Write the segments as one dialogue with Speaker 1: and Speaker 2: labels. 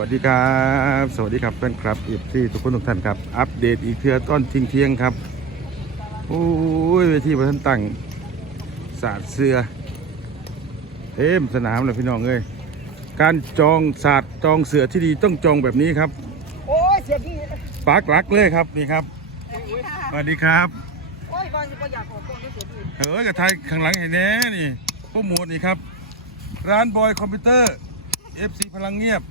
Speaker 1: วัสดีครับ สวัสดีครับแฟนคลับอีที่ทุกคนทุกท่านครับ อัปเดตอีกเทือต้นทิ้งเที่ยงครับโอ้ยเวทีประทันตั้งสาดเสือเต็มสนามเลยพี่น้องเอ้ยการจองศาสตร์จองเสือที่ดีต้องจองแบบนี้ครับ
Speaker 2: โอ้ยเสียพี่
Speaker 1: ปักหลักเลยครับนี่ครับสวัสดีครับ
Speaker 2: โอ้ยบางทีก็อยากขอโทษด้วยเสียพี่
Speaker 1: เออกระทายข้างหลังเห็นแน่นี่โปรโมทนี่ครับ ร้านบอยคอมพิวเตอร์ FC พลังเงียบ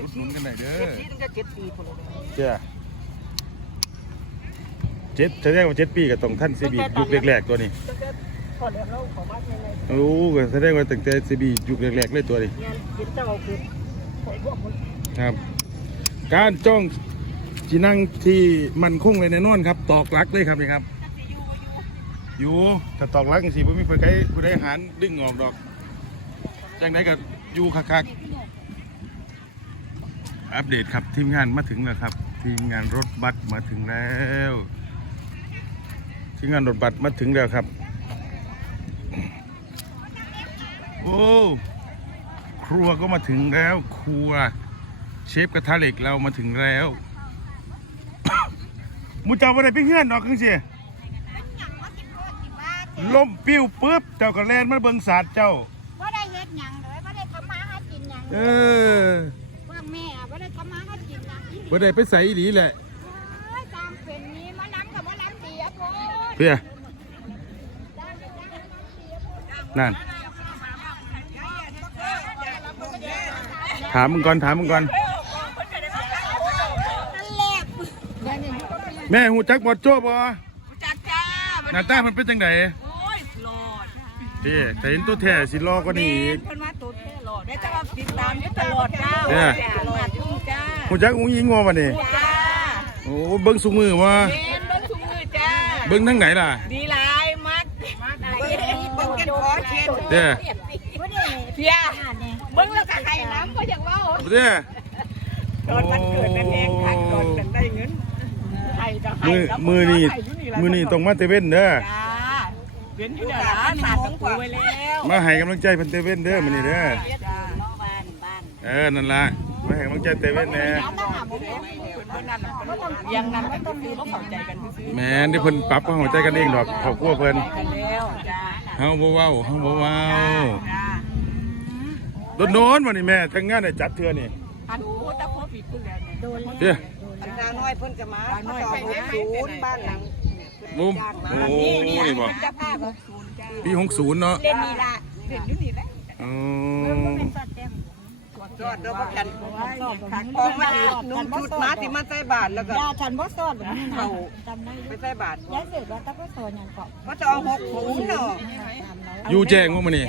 Speaker 1: อุดหนุนกันหน่อยเด้อ
Speaker 2: พี่ตั้งแต่เจ็ดปีคนเลย
Speaker 1: เจ้าเจ็ดแสดงว่าเจ็ดปีกับตรงท่านซีบียุคแรกๆตัวนี้
Speaker 2: ตั้งแต่พอแล้วเราขอมาในใน
Speaker 1: โอ้ก็แสดงว่าตั้งแต่ซีบียุคแรกๆเลยตัวนี้
Speaker 2: งานเห็นเจ้าคือปล่อยพวกมัน
Speaker 1: ครับ การจ้องจีนั่งที่มันคงเลยแน่นอนครับ ตอกหลักเลยครับนี่ครับอยู่ถ้าตอกหลักสิบ่มีผู้ใดผู้ใดหารดึงออกดอกจังไดก็อยู่คักๆ อัปเดตครับทีมงานมาถึงแล้วครับ ทีมงานรถบัสมาถึงแล้ว ทีมงานรถบัสมาถึงแล้วครับ โอ้ครัวก็มาถึงแล้ว ครัว เชฟกระทะเหล็กเรามาถึงแล้วมูเจ้าบ่ได้ไปเฮือนดอกจังซี่ล่มปิ้วปึ๊บเจ้าก็แล่นมาเบิ่งศาสตร์เจ้า
Speaker 3: บ่ได้เฮ็ดหยังเลยบ่ได้ทำมาหากินหยัง
Speaker 1: เอ
Speaker 3: เลย
Speaker 1: อ
Speaker 3: บ่ได้
Speaker 1: ไปใส่อีหลีแหละ
Speaker 3: เอ้ยตามเป็นนี้มาน้ำกับบ่น้ำเสียโพด
Speaker 1: เพี่ยนั่น ถามมึงก่อนถามมึงก่อน
Speaker 3: นั่นแหละ
Speaker 1: แม่หูจักบอดโจ้บ่
Speaker 2: จัดจ้า
Speaker 1: หน้าตามันเป็นจังได
Speaker 2: โอ้ยหลอด
Speaker 1: พี่แต่เห็นตัวแท้สิรอกว่านี้อีก
Speaker 2: เพิ่นมาตุ๊ดแค่หลอดได้จะมาติดตามอยู่ตลอดจ้า
Speaker 1: เนี่ย
Speaker 2: ตลอดทุ่งจ้า
Speaker 1: หูจักอุ้งยิงบ่บัดนี้
Speaker 2: จ้า
Speaker 1: โอ้เบิ่งสุมือว่า
Speaker 2: เรียนเบิ้งถุงมือจ้า
Speaker 1: เบิ่งทั้งไหนล่ะ
Speaker 2: ดีหลายมัดเบิ้งกันขอเช็ด
Speaker 1: เด้อ
Speaker 3: บ่ได้
Speaker 2: เพียเบิ้งแล้วก็ให้น้ำก็อย่างว่า
Speaker 1: เด้อ
Speaker 2: ตอนวันเกิดนั่นเองค่ะตอนนั้นได้เงินให้ก็ให้
Speaker 1: มือมือนี่มือนี่ต้องมาเตเว่นเด้อ
Speaker 2: จ้าเว้นอยู่เดี๋ยวนะสาดตะปูไว้แล้ว
Speaker 1: มาให้กำลังใจเพิ่นเตเว่นเด้อมื้อนี้เด้อ
Speaker 2: จ้า
Speaker 1: เออนั่นล่ะ มาให้กำลังใจเตเว่นแหน่
Speaker 2: ยังนั้นก็ต้องดูต้องเข้าใจกันซื่อ
Speaker 1: แหม่นที่เพิ่นปรับความเข้าใจกันเองดอกครอบครัวเพิ่น
Speaker 2: ๆกันแล้วจ้า
Speaker 1: เฮาบ่เว้าเฮาบ่เว้า
Speaker 2: จ้า
Speaker 1: โดนๆวันนี้แม่ทั้งงานได้จัดเทื่อนี่
Speaker 2: อันโอ้ตะโพผิดเพื่อนเนี่ย
Speaker 3: โดนแล้ว
Speaker 1: เด้อ
Speaker 2: อันดาน้อยเพิ่นจะมาน้อยไปศูนย์บ้านหลัง
Speaker 1: มุมโอ้นี่บ่
Speaker 2: จะพาบอกศูนย์จ้า
Speaker 1: ปี60เนาะ
Speaker 2: เล่นนี่ละเล่นอยู่นี่แหละ
Speaker 1: อ๋อ
Speaker 2: ยอดเด้อประกันออกมาดีนุ่งชุดมาที่มันใส่บาทแล้วก็
Speaker 3: ยาฉันบ่สอนแบบนี้นะจำได้อ
Speaker 2: ไป
Speaker 3: ยู่
Speaker 2: ใส่บาท
Speaker 3: ยายเสร็จว่าตะบ่สอนหยังก็
Speaker 2: ว่าจะเอาหกศูนย์เนาะ
Speaker 1: อยู่แจ้งว่ามื้อนี้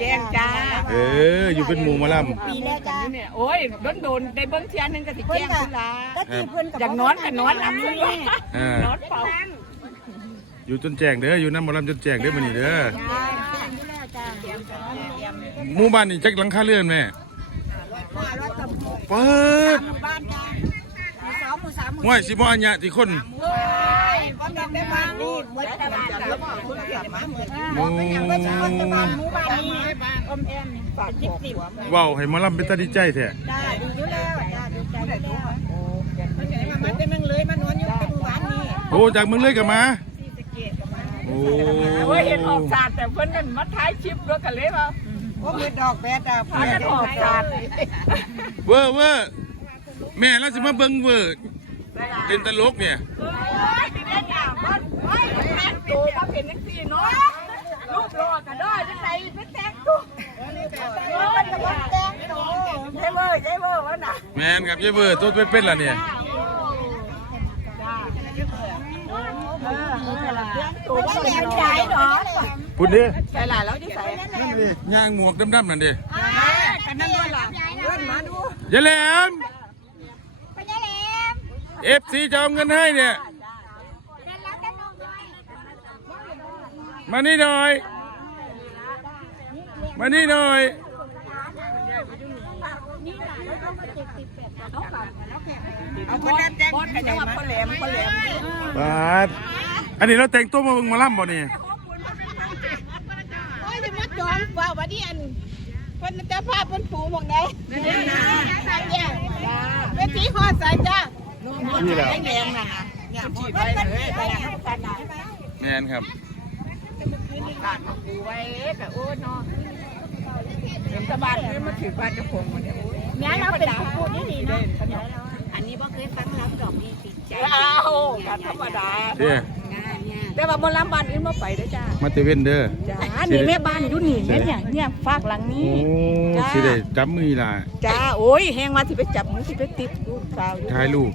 Speaker 2: แจ้งจ้า
Speaker 1: เอออยู่เป็นหมู่หมาลํ
Speaker 3: ปีแล้วจ้า
Speaker 2: เนี่ยโอ้ยโดนโดนได้เบิ้งเทียนนึงก็สิแจ้งคุณลา
Speaker 3: ตะกี้เพิ่นก็
Speaker 2: อยากนอนก็นอนหลับเลย
Speaker 1: อ่าน
Speaker 2: อนเฝ้า
Speaker 1: อยู่จนแจ้งเด้ออยู่นำหมอลํจนแจ้งเด้อมื้อนี้เด้อ
Speaker 3: จ้าอยู่แล้วจ้า
Speaker 1: หมู่บ้านนี่จักหลังคาเรือนแม่ เปิด
Speaker 3: บ้านจ้ามีสองหมู่สามหมู่
Speaker 1: ห้วยสิบ่อัญญะที่คน
Speaker 3: เฮ้ยบ่ต้องได้บ้านนี่บ่ได้บ้านแล้วบ่คุณเขียนมาเหมือน
Speaker 1: โอ้
Speaker 3: บ่ใช่คนจะบ้านหมู่บ้านนี้อมแอมนี่ฝากจิบสิบ
Speaker 1: เว้าให้หมอลํเป็นตาดีใจแท้
Speaker 3: จ้าดีอยู่แล้วจ้าดีใจอยู่แล้ว
Speaker 2: มันจะนั่งเลยมานอนอยู่เป็นหวานนี่
Speaker 1: โอ้จากเมืองเลยกลับมาโอ้
Speaker 2: โอ้ยเห็นออกศาสตร์แต่เพิ่นนั่นมาท้ายคลิปด้วยกันเลยว่า โอ้มีดอกแบดอะพากันออกศาสตร์
Speaker 1: เวอร์เวอร์แม่แล้วสิมาเบิ่งเวอร์เป็นตลกเนี่ย
Speaker 2: โอ้ยที่ได้ถามว่าโอ้ยแต่งตัวมาเป็นจังซี่เนาะรูปรอกันได้จังไดไปแต่งตัวเออจะมาแต่งตัวใช่เว้ยใช่เว้ยว่าน่ะ
Speaker 1: แม่นครับยายเวอร์ตัวเป็นๆล่ะเนี่ย
Speaker 3: ตัวก็แหลมใจเนาะ
Speaker 1: พุ่นดิ
Speaker 2: ใส่หลายแล้วจะใส่
Speaker 1: นั่นดิย่างหมวกดำๆนั่นดิ
Speaker 2: กันนั่นด้วยล่ะเลื่อนมาดู
Speaker 1: ยายแหลม
Speaker 3: ไปยายแหลม
Speaker 1: FC จะเอาเงินให้เนี่ย
Speaker 3: เดินแล้วกันน้องด้วย
Speaker 1: มานี่หน่อย มานี่หน่อย
Speaker 2: เอาคนแรกแจ้งบอสกันยังว่าคนแหลมคนแหลม
Speaker 1: บาดอันนี้เราแต่งตัวมาเบิ่งหมาล่ำบ่นี่
Speaker 4: โอ้ย ว่าวันนี้อันวันจะพาเป็นปูหมองไหน
Speaker 2: สาย
Speaker 4: แยกเป็นที่หอสายจ้า
Speaker 1: น,นี่แหละ
Speaker 2: แดงนะเนี่ยฉีดไปเลยแม
Speaker 1: นครับ
Speaker 2: ตัดมาปูไว้แต่โอ้เนาะเห็นตะบันเลยมาถือบ้านจะพงมันเนี่ย
Speaker 3: เนี่ยเราเป็นผู้นี่ดีนะอันนี้บ่เคยฟังรับดอกนี่ติดใจเอา
Speaker 2: ธรรมดา
Speaker 1: เนี่
Speaker 3: ย
Speaker 2: แต่ว่าบนลำบานอื่นมาไปเด้อจ้า
Speaker 1: มาเตเวนเด้อ
Speaker 2: จ้านี่แม่บ้านอยู่นี่แม่เนี่ยเนี่ยฝากหลัง
Speaker 1: โอ้
Speaker 2: นี้จ้า
Speaker 1: สิได้จับมือล่ะ
Speaker 2: จ้าโอ้ยแหงมาที่ไปจับมือที่ไปติดลูกสาวอยู่
Speaker 1: ถ่ายรูป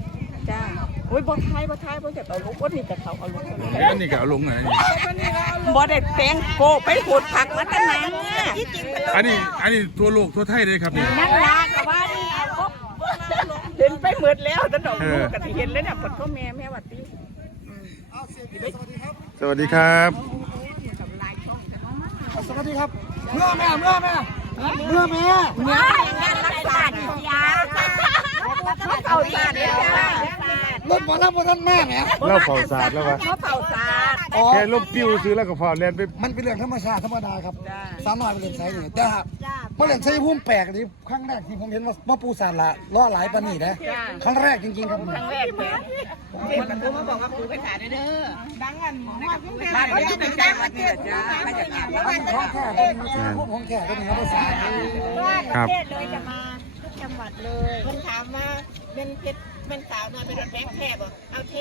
Speaker 2: จ้าโอ้ยบ่ทายบ่ทายบ่จะเอาลูกบ่นี่แต่เขาเอาลูก
Speaker 1: แล้วอันนี้ก็เอาลงอันนี้
Speaker 2: บ่ได้แต่งโกไปโหดผักมาตั้งนานเนี่ย
Speaker 1: อันนี้อันนี้ทั่วโลกทั่วไทยเลยครับนี่
Speaker 2: นั่นล่ะก็ว่านี่เอาครบเห็นไปหมดแล้วแต่ดอกลูกก็สิเห็นแล้วเนี่ยผลก็แม่แม่ว่าติ
Speaker 1: สวัสดีครับ
Speaker 4: สวัสดีครับ เมื่อแม่เมื่อแม่เมื่อแม่
Speaker 2: เนื้อแม่รักษาดิยาเขาเผาศาสตร์เลยจ้าร
Speaker 4: ถหมอลำบนท่านแม่แม่
Speaker 1: เล่าเผาศาสตร์แล้ววะ
Speaker 2: เขาเผาศาสตร์
Speaker 4: อ๋อ
Speaker 1: แค่ลบปิ้วซื้อแล้วก็พอแล่นไป
Speaker 4: มันเป็นเรื่องธรรมชาติธรรมดาครับ
Speaker 2: จ้า
Speaker 4: สามหน่อยเป็นเรื่องไสนี่แต่ครับ เมื่อเรื่องไสพุ่มแปลกนี่ครั้งแรกที่ผมเห็นว่าว่าปูสารละล่อหลายปานนี่นะครั้งแรกจริงๆครับ
Speaker 2: ครั้งแรกเลยเด็กมันโทรมาบอกว่าครูไปขายเด้อดังอันบ้านนี้เป็นดังวันนี้จ้ามาจากงาน
Speaker 4: อันของแท้ตัวนี้พวกของแท้ตัวนี้ครับภาษา
Speaker 1: ครับ
Speaker 3: เทศเลยจะมาทุก จังหวัดเลยคนถามว่าเป็นเพชรเป็นสาวมาเป็นรถแบงค์แทบบอกเอาเท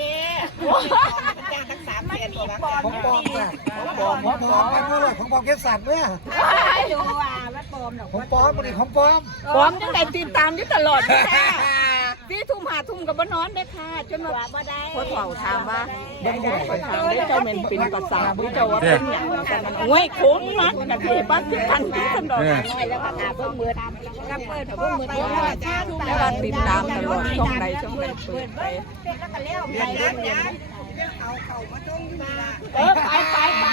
Speaker 3: เป็นจ้างทั้งสามเดือนบอกว่า
Speaker 4: ของปลอมเนี่ยของปลอมของปลอมไปเมื่อไรของปลอมเก็บสัตว์เนี่ย
Speaker 3: ดูว่าวัดปลอมดอก
Speaker 4: ของปลอมมันนี่ของปลอม
Speaker 2: พร้อมจังไดติดตามอยู่ตลอดค่ะ พี่ทุ่มหาทุ่มกับบ้านนอนเด้อค่ะ จนมา
Speaker 3: ว่าบ่ได้
Speaker 2: พอเฒ่าถามว่าได้ได้ขอถามได้เจ้าแม่นเป็นภาษาหรือเจ้าว่าเป็นหยังกันโอ้ยโค้งนักกันที่บ้านที่พันที่สันดอก
Speaker 1: เนี่ย
Speaker 3: น้อยแล้วก็อาเบิ่งมืดกับเปิดเบิ่งมืดแล้วก็จ้าทุก
Speaker 2: แต่ว่าติดตามตลอดช่องใดช่องใดเปิดไป
Speaker 3: แล้วก็แล้วไปเรื่อย
Speaker 2: เออไปไปไป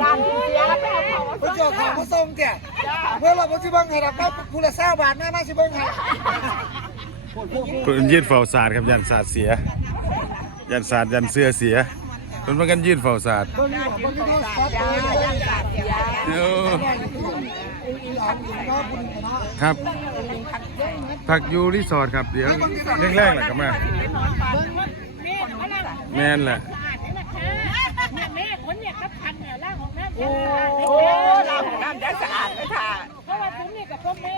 Speaker 2: ตามที่เสียไปเอาเขา
Speaker 4: พระเจ้าของพระทรงแก่เมื่อเราพระจิบังให้เราก็ผู้ละเศร้าบาทแม่น่าสิเบิ้งให้
Speaker 1: เพิ่นยืดเฝ้าศาสตร์ครับยันศาสตร์เสีย ยันศาสตร์ยันเสื้อเสียเพิ่นมากันยืดเฝ้าศาสตร์
Speaker 4: เบิ้งนี่ว่าเบิ้งนี่ว่าสปอตเลย
Speaker 1: โอ้
Speaker 4: อีหลานอีกรอบคุณเนาะ
Speaker 1: ครับพักอยู่รีสอร์ทครับเดี๋ยวเรื่องแรกแหละครับมาแม่นแหละ
Speaker 2: โอ้เราของน้ำจะสะอาดไหมค่ะ
Speaker 4: เจ้าพื้นวัดงามเนาะ
Speaker 2: แม่บอกโอ้ยมา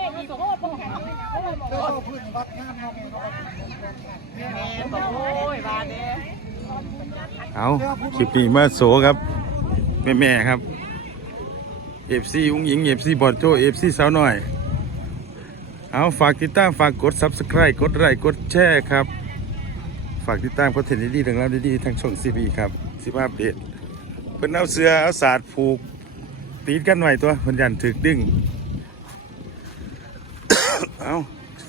Speaker 2: เอา
Speaker 1: คลิปนี้มาโสครับ แม่แม่ครับเอฟซีอุ้งหญิงเอฟซีบอดโจเอฟซีสาวน้อย เอาฝากติดตามฝากกด subscribe กดไลค์กดแชร์ครับ ฝากติดตามคอนเทนต์ดีๆทั้งเราดีๆทั้งช่องซีบีครับสิบอัปเดตเพิ่นเอาเสือเอาศาสาดผูก ตีดกันไว้ตัวเพิ่นยันถึกดึง เอา